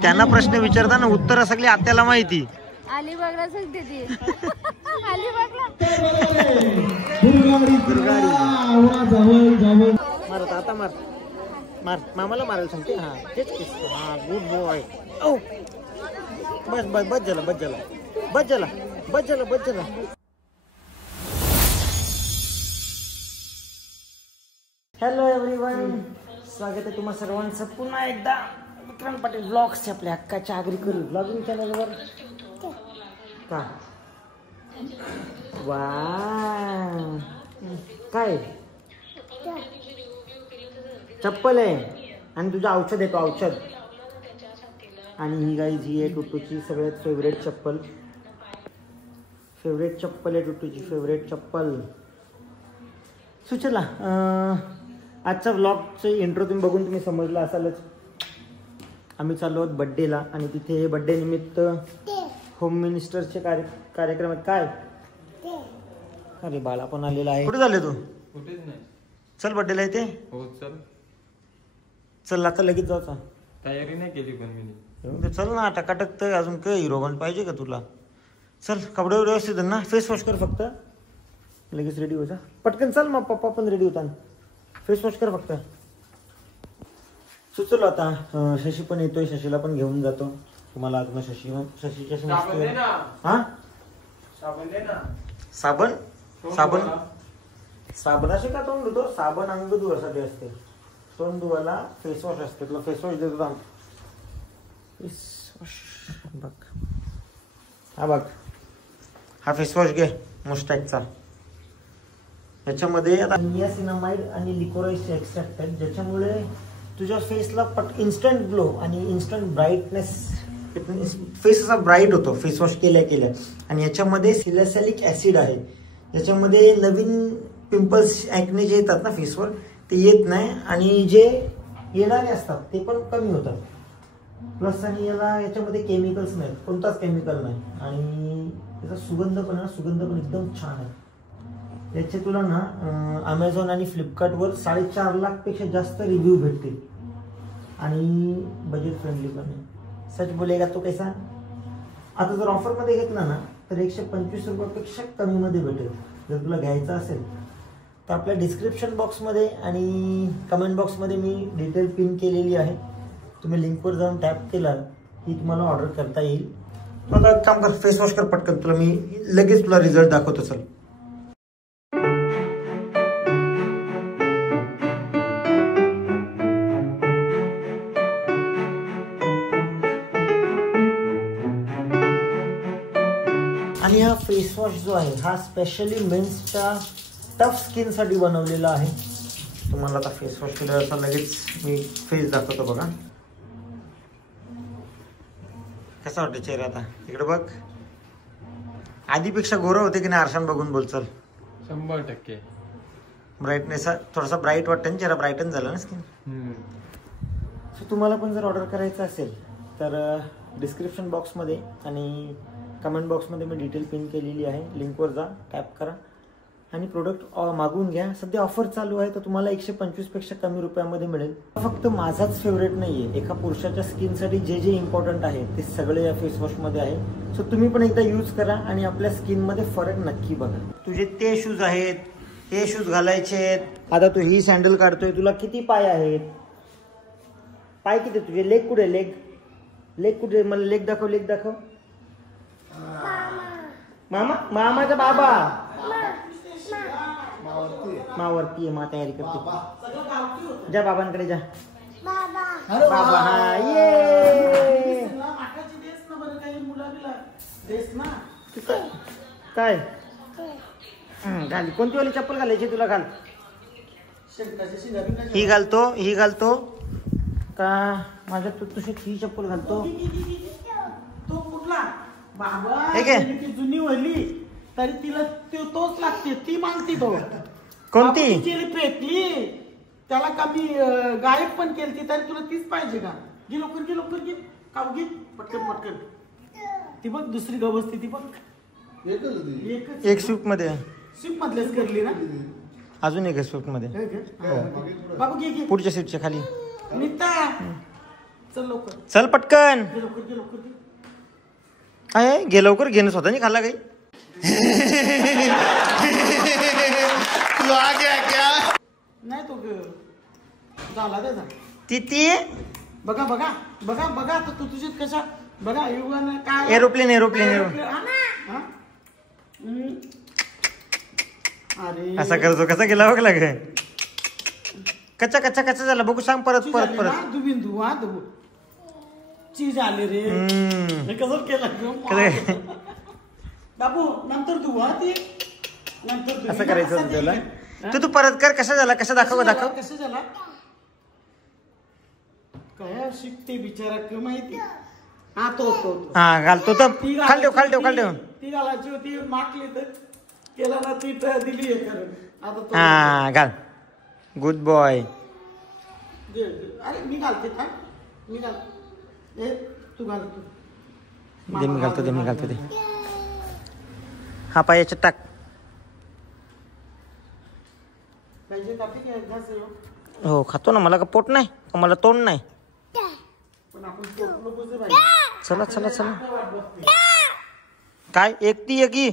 त्यांना प्रश्न विचारताना उत्तर सगळी आत्याला माहिती. अलिबागला सांगते ती. अलिबागला मारत आता मार मार मामाला मारायला सांगते. हा तेच हा गुड बॉय. ओ बस बस बस झालं बस झालं बस झालं बस झालं बस झालं. हॅलो एव्हरीवन, स्वागत आहे तुम्हा सर्वांचं पुन्हा एकदा विक्रांत पाटील ब्लॉग्स आपल्या हक्काच्या आगरी करू ब्लॉगिंग चॅनलवर. का वा काय चप्पल आहे आणि तुझं औषध आहे तो औषध. आणि ही गाई जी आहे टुटूची सगळ्यात फेवरेट चप्पल. फेवरेट चप्पल आहे टुटूची फेवरेट चप्पल. सुचला आजचा व्लॉगचे इंट्रो तुम्ही बघून तुम्ही समजलं असालच. आम्ही चाललो आहोत बड्डेला आणि तिथे बड्डे निमित्त होम मिनिस्टरचे कार्यक्रम आहेत. काय अरे बाळा पण आलेला आहे. कुठे झाले तू? कुठेच नाही. चल बड्डेला येते. हो चल चल आता लगेच जायचा. तयारी नाही केली पण मी. चल ना टकाटक. तर अजून काय हिरो बन पाहिजे का तुला? चल कपडे व्यवस्थित ना, फेस वॉश कर फक्त. लगेच रेडी होता पटकन. चल मग पप्पा पण रेडी होता. फेस वॉश कर फक्त. सुचलो आता शशी पण येतोय. शशीला पण घेऊन जातो तुम्हाला. आज मग शशीच्या हा साबण साबण साबणाशी का तोंड धुतो? साबण अंग धुवासाठी असते. तोंड धुवायला फेस वॉश असते. तुला फेस वॉश देतो थांब. बघ हा बघ हा फेस वॉश घे मुस्टॅकचा. याच्यामध्ये आता नियासिनामाइड आणि लिकोराइडचे एक्स्ट्रॅक्ट आहेत, ज्याच्यामुळे तुझ्या फेसला इन्स्टंट ग्लो आणि इन्स्टंट ब्राईटनेस. फेस असा ब्राईट होतो फेस वॉश केल्या केल्या. आणि याच्यामध्ये सिलिसॅलिक ऍसिड आहे, याच्यामध्ये नवीन पिंपल्स ऍक्ने जे येतात ना फेसवर ते येत नाही आणि जे येणारे असतात ते पण कमी होतात. प्लस आणि याच्यामध्ये केमिकल्स नाहीत, कोणताच केमिकल नाही. आणि त्याचा सुगंध पण एकदम छान आहे. याचे तुला ना अमेझॉन आणि फ्लिपकार्टवर 4.5 लाखपेक्षा जास्त रिव्ह्यू भेटतील आणि बजेट फ्रेंडली पण आहे. सच बोलेगा तो कैसा. आता जर ऑफरमध्ये घेतला ना तर 125 रुपयापेक्षा कमीमध्ये भेटेल. जर तुला घ्यायचं असेल तर आपल्या डिस्क्रिप्शन बॉक्समध्ये आणि कमेंट बॉक्समध्ये मी डिटेल पिन केलेली आहे. तुम्ही लिंकवर जाऊन टॅप केला की तुम्हाला ऑर्डर करता येईल. आता काम कर, फेस वॉश कर पटकन. तुला मी लगेच तुला रिझल्ट दाखवतो. चल आणि हा फेस वॉश जो आहे हा स्पेशली मेन्सच्या टफ स्किनसाठी बनवलेला आहे. तुम्हाला आता फेस वॉश केल्यावर लगेच मी फेस दाखवतो. बघा कसा वाटतो चेहरा आता. इकडे बघ. आधीपेक्षा गोरं होते की नाही आरशान बघून बोल. चल 100% ब्राईटनेस थोडासा ब्राईट वाटतं ना चेहरा. ब्राईटन झाला ना स्किन. सो तुम्हाला पण जर ऑर्डर करायचं असेल तर डिस्क्रिप्शन बॉक्समध्ये आणि कमेंट बॉक्समध्ये मी डिटेल पिन केलेली आहे. लिंकवर जा, टॅप करा आणि प्रोडक्ट मागवून घ्या. सध्या ऑफर चालू आहे तर तुम्हाला 125 पेक्षा कमी रुपयामध्ये मिळेल. फक्त माझाच फेवरेट नाहीये, एका पुरुषाच्या स्किनसाठी जे जे इम्पॉर्टंट आहे ते सगळे या फेस वॉशमध्ये आहे. सो तुम्ही पण एकदा यूज करा आणि आपल्या स्किनमध्ये फरक नक्की बघा. तुझे ते शूज आहेत, हे शूज घालायचे आहेत. आता तू ही सँडल काढतोय, तुला किती पाय आहेत? पाय किती तुझे? लेग कुठे? लेग कुठे? मला लेग दाखव. लेग दाखव. मामा मामाचा बाबा मावरती आहे. मा तयारी करते. जा बाबांकडे जा. बाबा हा ये काय घाल. कोणती वाली चप्पल घालायची तुला? घाल. ही घालतो का माझ्या तुझी ही चप्पल घालतो. तो कुठला बाबा ठीक आहे. ती जुनी वली तरी तिला तोच लागते. ती मागती तो. कोणती? फेकली त्याला कमी गायब पण केली तरी तुला तीच पाहिजे का? घे लवकर घे. काव घे पटकन. ती बघ दुसरी गवसती ती बघ. एक स्विफ्ट मध्ये स्विफ्ट मधलेच करली ना. अजून एक स्विफ्ट मध्ये हे घे. बाबू घे घे. पुढच्या सीटच्या खाली. नीता चल लवकर चल पटकन. घे लवकर घे लवकर घे. आहे घे लवकर. घेणं स्वतःनी खाल्ला काही. तू आ गया क्या? नाही तो झाला त्याचा. तिथे बघा बघा बघा बघा आता तू तुझ्यात कशा बघा युवाने काय एरोप्लेन एरोप्लेन हा? अरे असा करतो. कसा गेला बघ लाग. कच्चा कच्चा कच्चा झाला. बघू सांग परत परत परत. बिंदू हा तू चीज आले रे. हे कसं केलं बाबू नंतर तू हा ती नंतर तू असं करायचं होतं तुला. तू परत कर. कसा झाला कसा दाखव दाखव. कसं झाला काय शिकते बिचारा का माहिती. हा तो हा घालतो तर. खाल ठेव खाल ठेव खाल ठेव. ती घालायची होती मागली तर केला ना ती दिली हे करून. आता तो हा घाल. Good boy. दे. अरे मी घालते थांब मी घाल. ए तू घाल तू. दे मी घालतो दे मी घालतो दे. हा पाय याच्यात टाक. पाहिजे कापी काय घास येऊ. हो खातो ना. मला का पोट नाही का मला तोंड नाही. पण आपण पोटलो बुजे बाई. चला चला चला. काय एकटी एकी.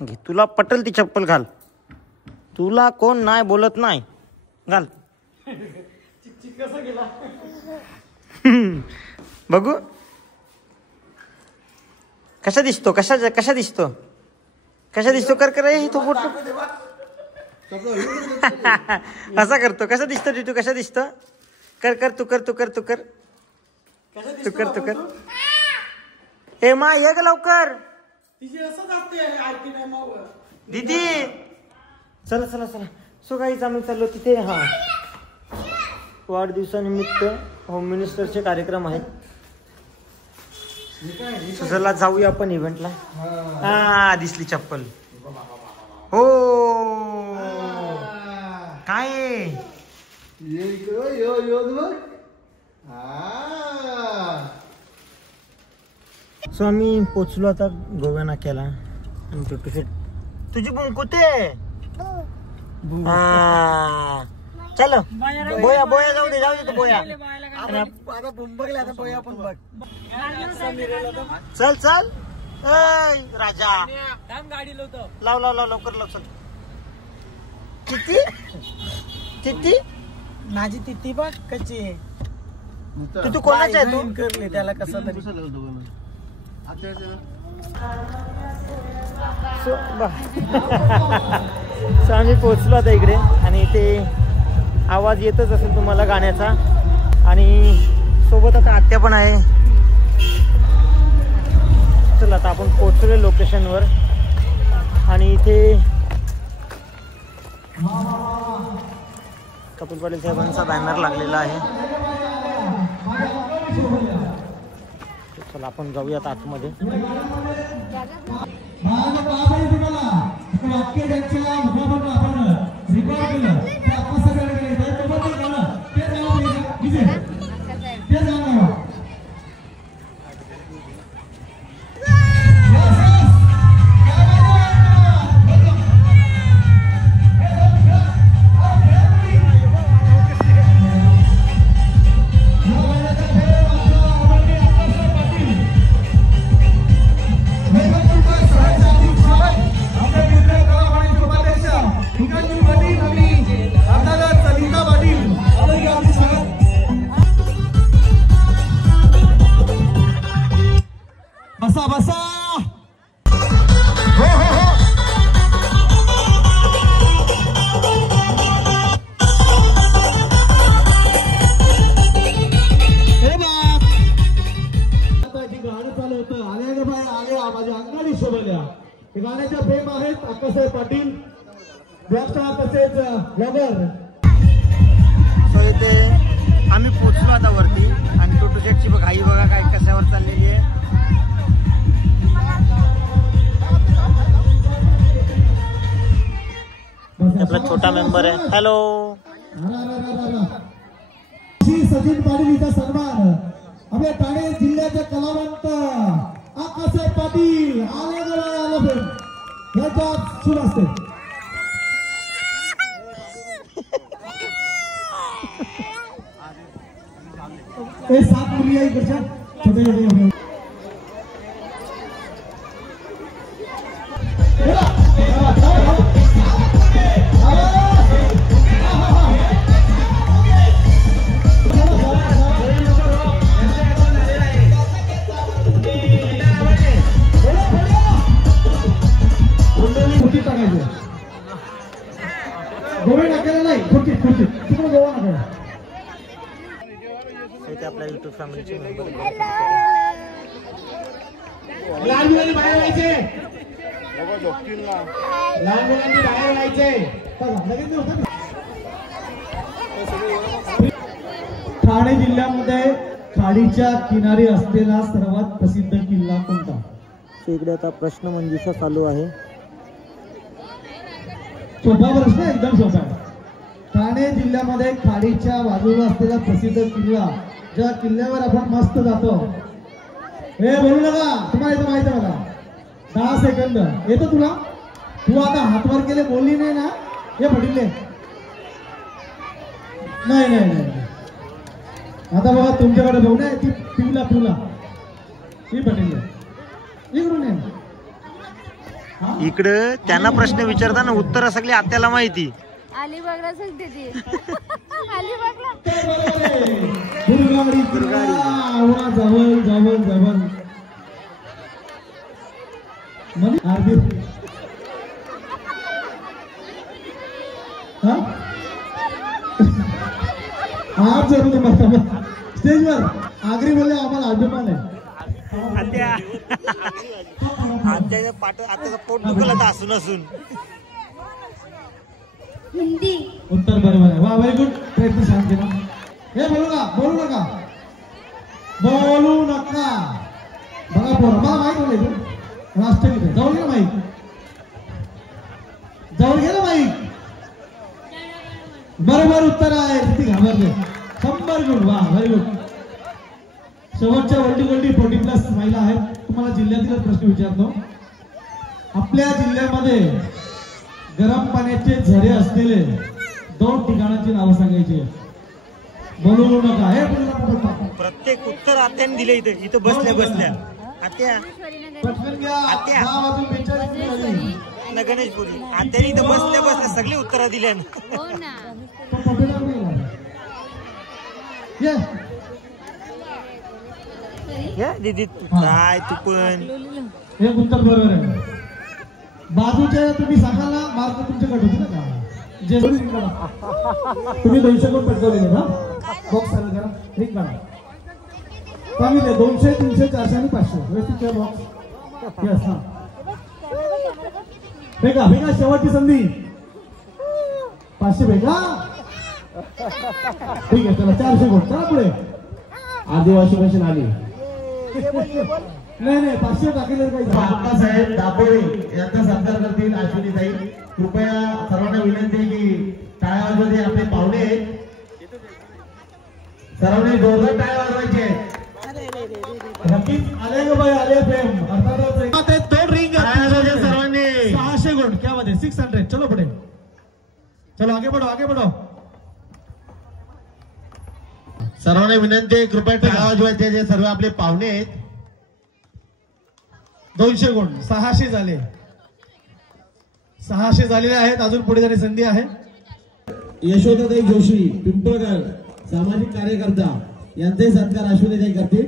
घे तुला पटल ती चप्पल घाल. तुला कोण नाही बोलत नाही. घाल. चिक कसा गेला. बघू कसा दिसतो. कसा कसा दिसतो. कसा दिसतो. कर कर तो फोटो. असा करतो. कसा दिसतो टिटू. कसा दिसतो. कर कर तू कर तू कर तू कर तू कर तू कर. ए मा ये ग लवकर. तिचे असंच असते आरती नाही मग दीदी. चला चला चला. सो गाईज आम्ही चाललो तिथे. हा वाढदिवसानिमित्त होम मिनिस्टरचे कार्यक्रम आहेत. चला जाऊया आपण इव्हेंटला. हा दिसली चप्पल. हो काय सो आम्ही पोचलो आता गोव्या नाक्याला. आणि टुटू शेट तुझी बुंग कुठे. चलो बोया बोया जाऊ दे तू बोया. आता बघले आता बोया पण बघ. चल चल. राजा गाडी लावतो. लाव लाव लाव लवकर लाव. चल. किती किती माझी तिथी बघ कशी. तू कोणाचा आहे तू. करले त्याला कसं तरी. सो आम्ही पोहोचलो आता इकडे. आणि इथे आवाज येतच असेल तुम्हाला गाण्याचा. आणि सोबत आता आत्या पण आहे. चला आता आपण पोहोचलो लोकेशनवर. आणि इथे कपिल पाटील साहेबांचा बॅनर लागलेला आहे. चला आपण जाऊयात आतमध्ये. बसा बसा. गाणं चालू होतं. आले ग बाय आले माझ्या अंगाने शोभल्या. हे गाण्याच्या फेम आहेत अक्कासाहेब पाटील व्याख्या तसेच ब्लॉगर. सो इथे आम्ही पोचलो आता वरती. आणि टोटो शेटची बघ आई बघा काय कशावर चाललेली आहे. आपला छोटा मेंबर आहे. हॅलो. सचिन पाटील हिचा सन्मान. आपल्या ठाणे जिल्ह्याचे कलावंत आकाशसाहेब पाटील आले ह्याच्यात सुरू असते. हे 7 मुली आहे इकडच्या छोटे छोटे. गोवे टाकायला नाही खुर्ची खुर्ची तिकडे गोवा टाकायला. आपल्या युट्यूब फॅमिलीचे मेंबर लहान मुलांनी बाहेर व्हायचे. लहान मुलांनी बाहेर व्हायचे. ठाणे जिल्ह्यामध्ये खाडीच्या किनारी असलेला सर्वात प्रसिद्ध किल्ला कोणता? इकडे आता प्रश्न मंजुषा चालू आहे. सोपा प्रश्न एकदम सोपा आहे. ठाणे जिल्ह्यामध्ये खाडीच्या बाजूला असलेला प्रसिद्ध किल्ला, ज्या किल्ल्यावर आपण मस्त जातो. हे बोलू नका, तुम्हाला इथं माहिती आहे मला. 10 सेकंद येतो तुला. तू आता हातवर केले बोलली नाही ना. हे पडिले नाही नाही नाही. आता बघा तुमच्याकडे बघू नाही ती पिवला पिवला ही पडिले इकडून आहे. इकडं त्यांना प्रश्न विचारताना उत्तर सगळी आत्याला माहिती. अलिबागला सांगते ती. अलिबागला जवळ जवळ जवळ आज जरूर स्टेजवर आगरी बोलले आम्हाला अभिमान आहे. आत्याचं पोट दुखलं तर असून असून. हिंदी उत्तर बरोबर आहे. वा व्हेरी गुड. प्रयत्न छान केला. हे बोलू नका बोलू नका बोलू नका. बघा पोरं मला माहित होईल राष्ट्रगीत जाऊन गेलं माहीत जाऊन गेलं माहीत. बरोबर उत्तर आहे. किती घाबरले. 100 गुण. वा व्हेरी गुड. शेवटच्या वर्ल्ड 40+ महिला आहेत. तुम्हाला जिल्ह्यातीलच प्रश्न विचारतो. आपल्या जिल्ह्यामध्ये गरम पाण्याचे झरे असलेले 2 ठिकाणांची नावं सांगायची. बोलू नका. हे प्रत्येक उत्तर आत्याने दिले. इथं बसल्या बसल्या. आत्या पटकन घ्या. 10 वाजून 45 मिनिट झाली. गणेशपुरी आत्याने इथं बसल्या बसल्या सगळी उत्तरं दिल्या. हो ना. दीदी काय तू पण हे उत्तर बरोबर आहे. बाजूच्या तुम्ही सांगाल ना मार्क तुमच्याकडे होते ना का. जे तुम्ही 200 गुण पटकवले ना. बॉक्स चालू करा. ठीक करा. सांगितले 200 300 400 आणि 500 व्यवस्थित बॉक्स. यस. हा भेगा भेगा. शेवटची संधी. 500 भेगा. ठीक आहे चला 400 गुण. चला पुढे. आदिवासी भाषण आली. नाही नाही 500 टाकले काही. आप्पासाहेब दापोडे यांचा सत्कार करतील अश्विनीताई. कृपया सर्वांना विनंती आहे की टाळ्या वाजवते. आपले पाहुणे सर्वांनी जोरदार टाळ्या वाजवायचे. नक्कीच आले ग बाई आले प्रेम. अर्थातच 2 रिंग सर्वांनी 600 गुण. क्या बात है. 600. चलो पुढे. चलो आगे बढ़ो आगे बढ़ो. सर्वांना विनंती आहे कृपया टाळ्या वाजवायचे. जे सर्व आपले पाहुणे आहेत. 200 गुण. 600 झाले. 600 झालेले आहेत. अजून पुढे जाण्याची संधी आहे. यशोदाताई जोशी पिंपळकर सामाजिक कार्यकर्ता यांचे सत्कार अश्विनीताई करतील.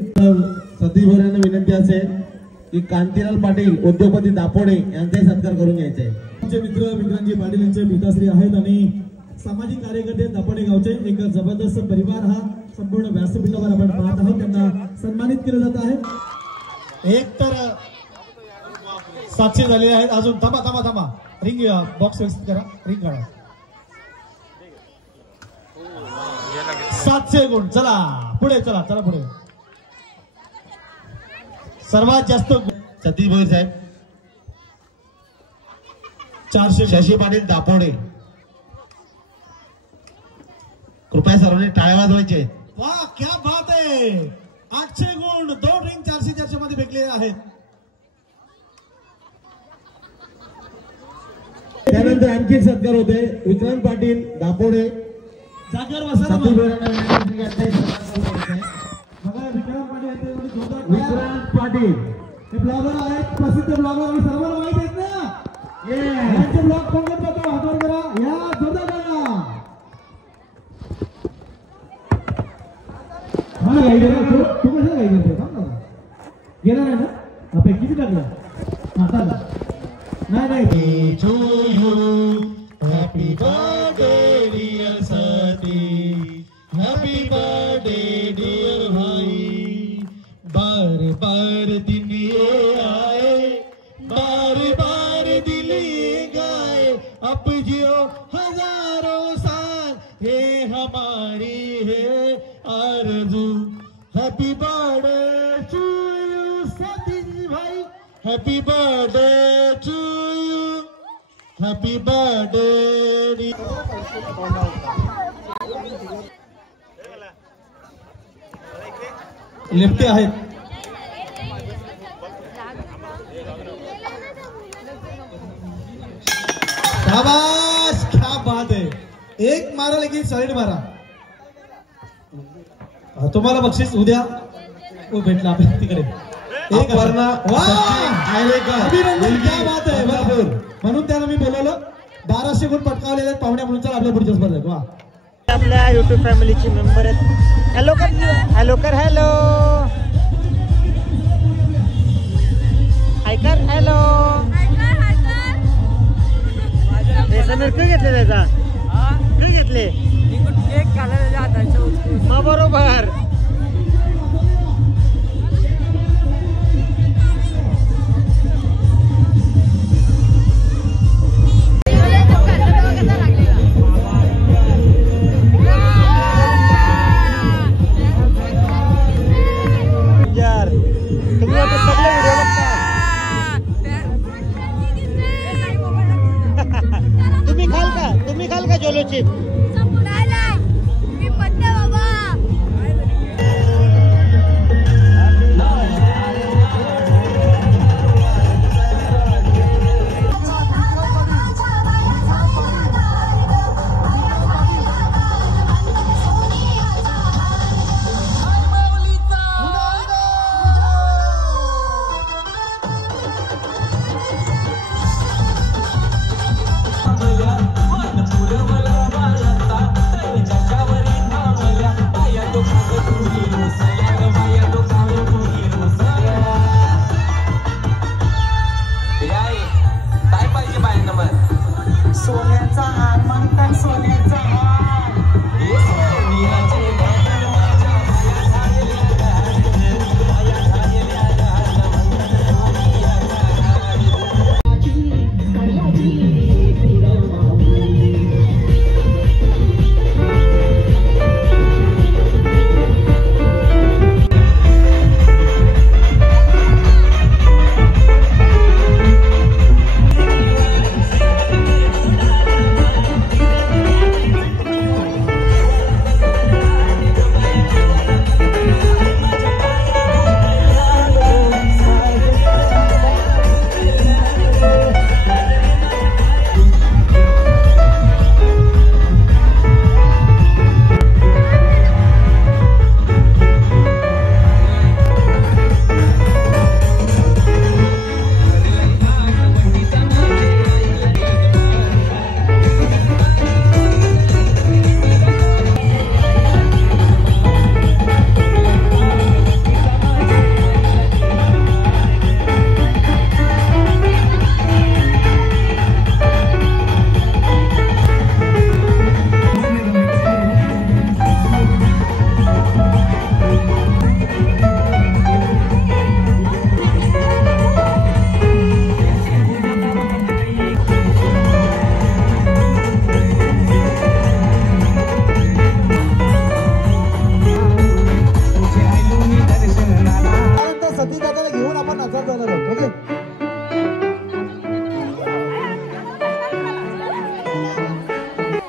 सतीश भोर यांना विनंती असेल की कांतीलाल पाटील उद्योगपती दापोडे यांचे सत्कार करून घ्यायचे. आमचे मित्र विक्रांतजी पाटील यांचे पिताश्री आहेत आणि सामाजिक कार्यकर्ते दापोडे गावचे एक जबरदस्त परिवार हा संपूर्ण व्यासपीठावर आपण पाहत आहोत. त्यांना सन्मानित केलं जात आहे. एक तर 700 झालेले आहेत. अजून थांबा थांबा थांबा. रिंग बॉक्स व्यवस्थित करा. रिंग काढा. 700 गुण. चला पुढे. चला चला पुढे. सर्वात जास्त सतीश भोईर साहेब. 400. शशी पाटील दापोडे. कृपया सर्वांनी टाळ्या वाजवायचे. वाह क्या बात आहे. 800 गुण. 2 रिंग 400 मध्ये भेटलेले आहेत. त्यानंतर आणखी एक सत्कार होते विक्रांत पाटील दापोडे जागेवर बसा ना सती मग. बोरांना बघा विक्रम पाटील आहेत, ते एवढे जोरदार टाळ्या. विक्रांत पाटील हे ब्लॉगर आहेत, प्रसिद्ध ब्लॉगर आणि सर्वांना माहित आहेत ना. यांचे ब्लॉग कोण कोण बघतो हातवर करा. या जोरदार टाळ्या. हा गाई दे ना. तू कशाला गाई करते? थांब ना. गेला नाही ना आपण किती टाकला हा चालेल. नाही नाही हॅपी बर्थडे डियर सती हॅपी बर्थडे डियर भाई बार बार दिन ये आए बार बार दिल ये गाए अब जियो हजारों साल ये हमारी है आरज़ू happy birthday to you Sati भाई happy birthday to you happy birthday लिफ्टे आहेत. शाबाश, क्या बात है. एक मारा लेकिन सॉलिड मारा. तुम्हाला बक्षीस उद्या भेटला आपल्या तिकडे. एक वरना अभिनंदन, क्या बात आहे. बरोबर, म्हणून त्याला मी बोलवलं. 1200 गुण पटकावलेले आहेत पाहुण्या म्हणून. चला आपल्या पुढच्या स्पर्धेत. वा, आपल्या युट्यूब फॅमिलीची मेंबर आहेत. हॅलो कर, हॅलो कर, हॅलो हाय कर, हॅलो. समीर काय घेतले त्याचा? काय घेतले? मग बरोबर. तुम्ही आता सगळे व्हिडिओ बघता. तुम्ही खाल का जोलो चिप? सोन्याचा हार म्हणतात, सोन्याचा हार.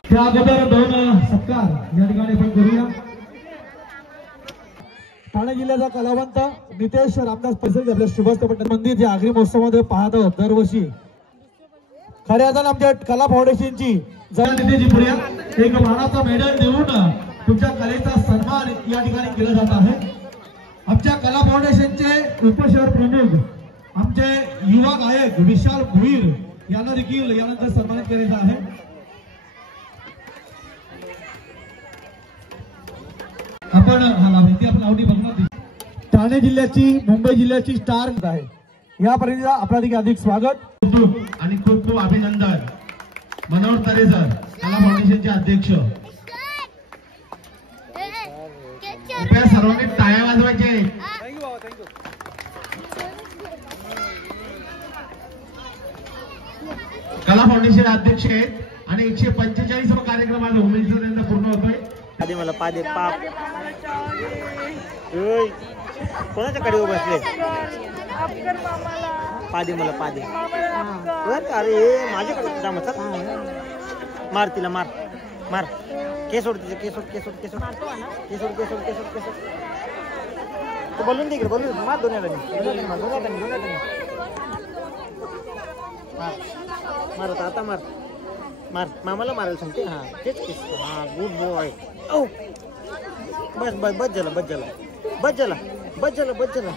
त्या अगोदर दोन सत्कार या ठिकाणी आपण करूया. ठाणे जिल्ह्याचा कलावंत नितेश रामदास परिसर आपल्या श्रीवास्तव मंदिर जे आगरी महोत्सवामध्ये पाहत आहोत दरवर्षी. खऱ्या अर्थानं आमच्या कला फाउंडेशनची जयंती पुढे एक मानाचा मेडल देऊन तुमच्या कलेचा सन्मान या ठिकाणी केला जात आहे। आमच्या कला फाउंडेशनचे उपशहर प्रमुख आमचे युवा गायक विशाल भुईर यांना देखील यानंतर सन्मानित करायचं आहे। आपण हा माहिती आपण आवडी बघणार ठाणे जिल्ह्याची मुंबई जिल्ह्याची स्टार आहे। यापर्यंत आपला देखील अधिक स्वागत आणि खूप खूप अभिनंदन मनोहर तरे सर कला फाउंडेशनचे अध्यक्ष। कृपया सर्वांनी टाळ्या वाजवायचे। कला फाउंडेशन अध्यक्ष आहेत आणि 145वा कार्यक्रम आज उमेदचा त्यांना पूर्ण होतोय। आधी मला पादे पाप कोणाच्या कडे बसले पादे मला पादे अरे माझ्याकडे जमत मार तिला मार मार केस सोड तिचे केस सोड केस सोड केस सोड केस सोड केस सोड केस सोड केस सोड तो बोलून तिकडे बोलून मार दोन्ही मार आता मार मार मामाला मारायला सांगते हा तेच केस हा गुड बॉय ओ बस बस बस झाला बस झाला बस झाला बस झाला बस झाला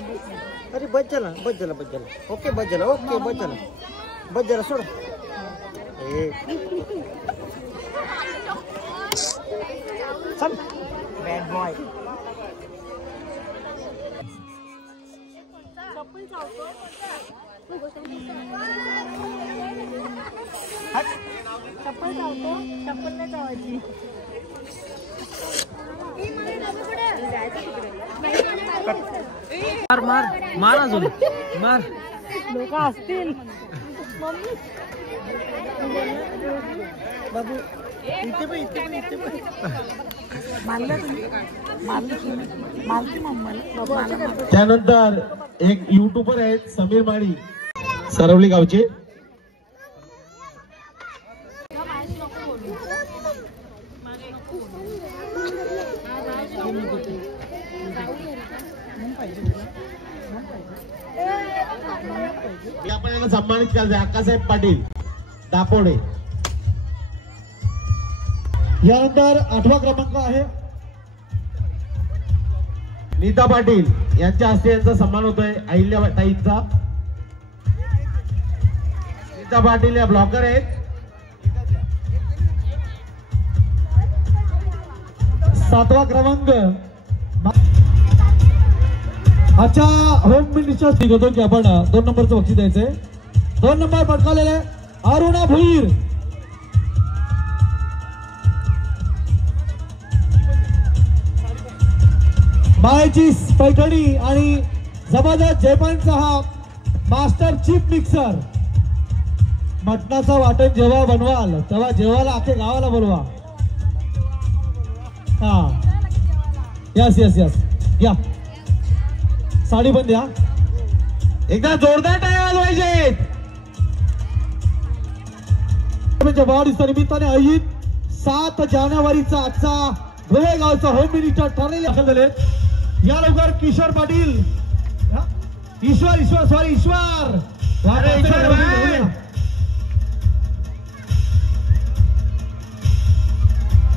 अरे बस झाला बस झाला बस झाला ओके बस झाला ओके बस झाला सोड ए चल बॅड बॉय चप्पल चावतो चप्पल नाही चावायची मार मार मार अजून मार लोक असतील बाबू इथे पण त्यानंतर एक युट्यूबर आहेत समीर माळी सरवली गावचे। आपण यांना सन्मानित करायचे अक्कासाहेब पाटील दापोडे। यानंतर 8वा क्रमांक आहे नीता पाटील यांच्या हस्ते यांचा सन्मान होतोय अहिल्याताईंचा। नीता पाटील या ब्लॉगर आहेत। 7वा क्रमांक अच्छा होम मिनिस्टर शिकवतो की आपण 2 नंबरचं बक्षीस द्यायचंय। 2 नंबर पटकावलेले अरुणा भुईर मायची पैठणी आणि जबरदस्त जयपानचा हा मास्टर चीफ मिक्सर। मटणाचं वाटण जेव्हा बनवाल तेव्हा जेवायला अख्खे गावाला बोलवा। हा यस यस यस या साडी पण द्या एकदा जोरदार टाळ्या वाजवायचे। वाढदिवसा निमित्ताने आयोजित 7 जानेवारीचा आजचा गोवेगावचा होम मिनिस्टर ठरलेले दाखल झाले। या लवकर किशोर पाटील ईश्वर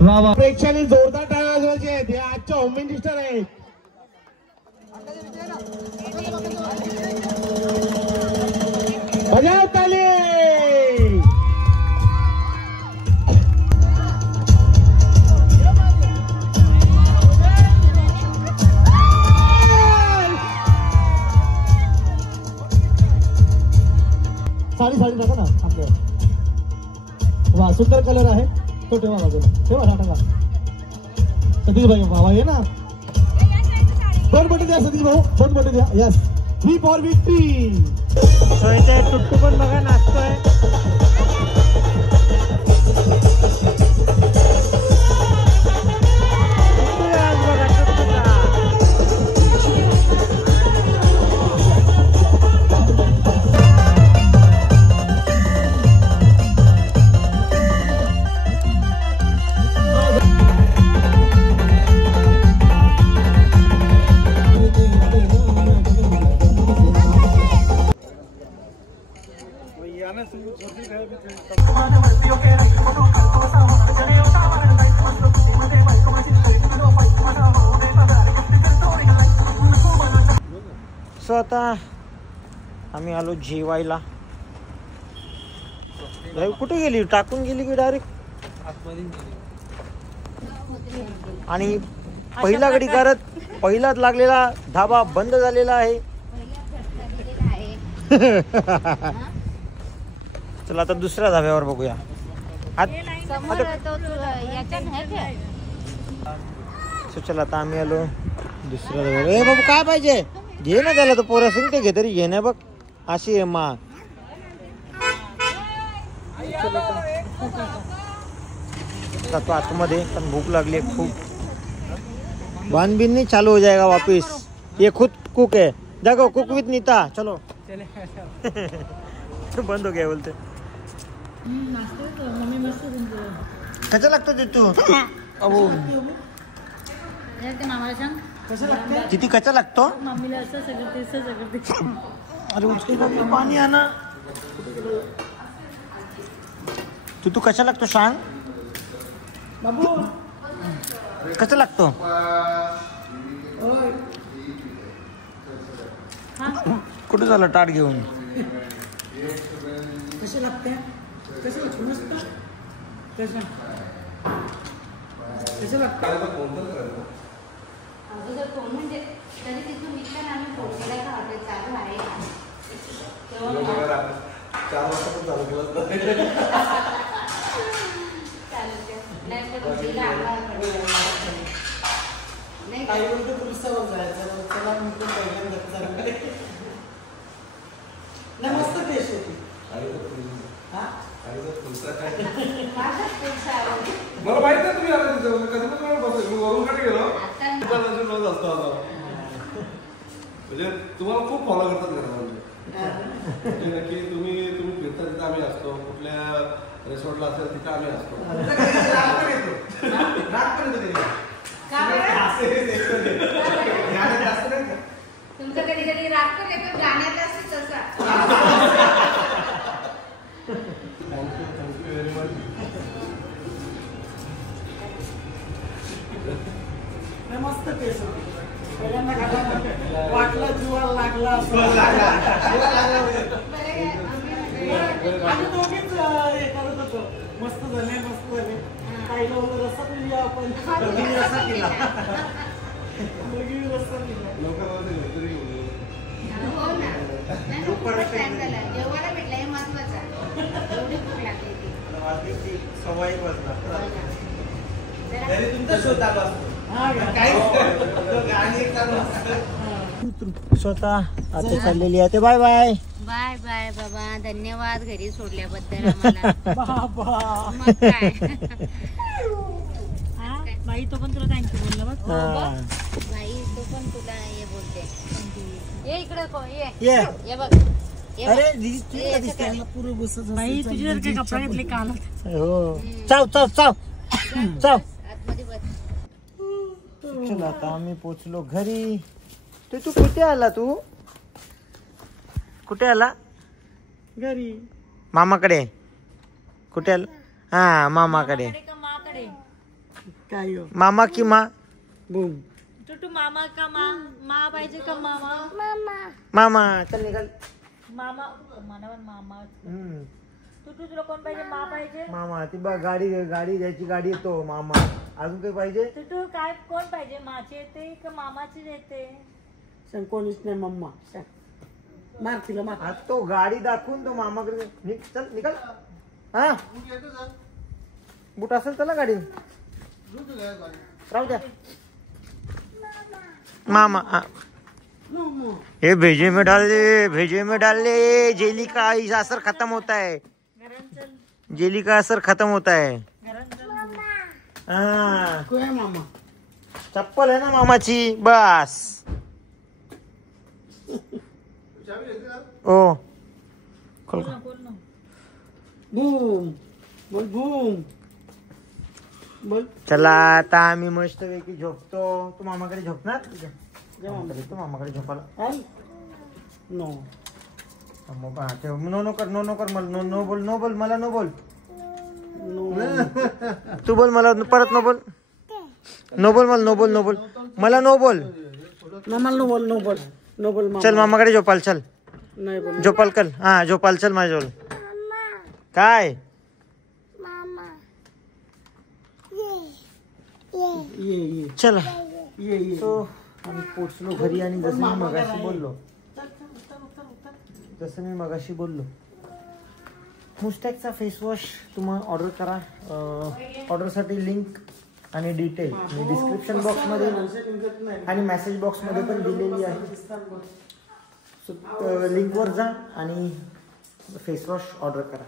वा वा प्रेक्षकांनी जोरदार टाळ्या वाजवायचे आहेत। हे आजच्या होम मिनिस्टर आहेत। बजाव ताली। साडी टाका ना आपल्या वा सुंदर कलर आहे तो ठेवा बाजूला ठेवा टाका सतीश भाई बाबा ये ना 2 बटन द्या सतीश भाऊ 2 बटन द्या यस वी फॉर विक्ट्री। टुट्टू पण बघा नाचतोय। सो आता आम्ही आलो जेवायला. कुठे गेली? टाकून गेली की डायरेक्ट? आणि पहिला गडी करत पहिलाच लागलेला धाबा बंद झालेला आहे. चला आता दुसऱ्या धाब्यावर बघूया. चला आता आम्ही आलो दुसऱ्या धाब्यावर. ए बाबू काय पाहिजे? घे ना त्याला, तो पोरा सांगते घे तरी घे ना. बघ अशी आहे मा. जातो आतमध्ये, पण भूक लागली खूप. बानबीन नहीं चालू हो जाएगा वापिस. ये खुद कुक है, देखो कुक विथ नीता. चलो बंद हो गया बोलते. कसा लागतो ते तू? अहो किती कच्चा लागतो? अरे उसके बाद पाणी आना. तू कसा लागतो सांग? कसा लागतो? कुठे झालं ताट घेऊन? कसे लागते? कसे लागते? मस्त. कसे लागते? तरी तिथून निघताना आम्ही पोहोचला का हॉटेल चालू आहे. 4 वाजता पण चालू केलं. काही म्हणतो पुलिसावर जायचं. चला म्हणतो पहिल्यांदा नाही, मस्त टेस्ट होती. मला माहित नाही तुम्ही आला तिथं. कधी पण मला बसेल. मी वरून कडे गेलो रोज असतो आता. म्हणजे तुम्हाला खूप फॉलो करतात घरामध्ये. नक्की तुम्ही फिरता तिथं आम्ही असतो. कुठल्या रेस्टॉरंटला असेल तिथं आम्ही असतो. तुमचं कधी कधी राग पण येतो गाण्यात असंच असा. Thank you very much. मस्त टेस्ट होती. पहिल्यांदा वाटलं जीवाला लागला असं. आम्ही दोघीच हे करत होतो. मस्त झाले, मस्त झाले. काही लोक रस्सा पिली आपण. रस्सा केला. रस्सा केला. हो ना. नाही, खूपच time झाला. जेवायला भेटलं हे महत्वाचं. एवढी भूक लागली ती. सवय बसला. स्वतः आता चाललेली आहे. ते बाय बाय. बाय बाय बाबा. धन्यवाद घरी सोडल्याबद्दल आम्हाला. मग काय. बाई तो पण तुला थँक्यू बोलला बघ. बाई तो पण तुला हे बोलते. ये इकडे ये ये बघ. अरे दिसते पुरे बसत बाई तुझी जर काही कपडे घेतले काल. हो. चाव चाव चाव चाव. आतमध्ये बस. चला आता आम्ही पोचलो घरी. तू कुठे आला? तू कुठे आला? घरी. मामाकडे. कुठे आला? हा मामाकडे. काय मामा की मा? बूम. टू मामा का मा पाहिजे का मामा? मामा चल निघाल. मामा मामा. तू तुला कोण पाहिजे? मा पाहिजे? मामा ती बघ गाडी द्यायची गाडी येतो मामा. अजून काही पाहिजे? तू काय कोण पाहिजे? माची येते का मामाची येते? सांग कोणीच नाही. मम्मा सांग. मार तिला मार. आज तो गाडी दाखवून तो मामाकडे चल निघाल. हा बूट असेल चला गाडी राहू द्या. मामा ये भेजे में डाल दे. जेली का असर खत्म होता है. जेली का असर खत्म होता है. हाँ कोण मामा? चप्पल है ना मामाची. बस ओ खोल. बूम बोल. बूम बोल. चला आता आम्ही मस्त पैकी झोपतो. तू मामाकडे झोपणार? तू मामाकडे झोपायला. नो नो कर मला नो बोल मला नो बोल. तू बोल मला परत नो बोल. नो बोल मला नो बोल नो बोल मला नो बोल. मामाला नो बोल नो बोल नो बोल मामा. चल मामाकडे झोपाल चल. नाही बोल. झोपाल कल हा झोपाल चल माझ्या जवळ. काय ये ये चला. ये ये. सो आम्ही पोचलो घरी आणि जसं मी मगाशी बोललो मुस्टॅकचा फेस वॉश तुम्हाला ऑर्डर करा. ऑर्डरसाठी लिंक आणि डिटेल मी डिस्क्रिप्शन बॉक्समध्ये आणि मेसेज बॉक्समध्ये पण दिलेली आहे. सो लिंकवर जा आणि फेस वॉश ऑर्डर करा.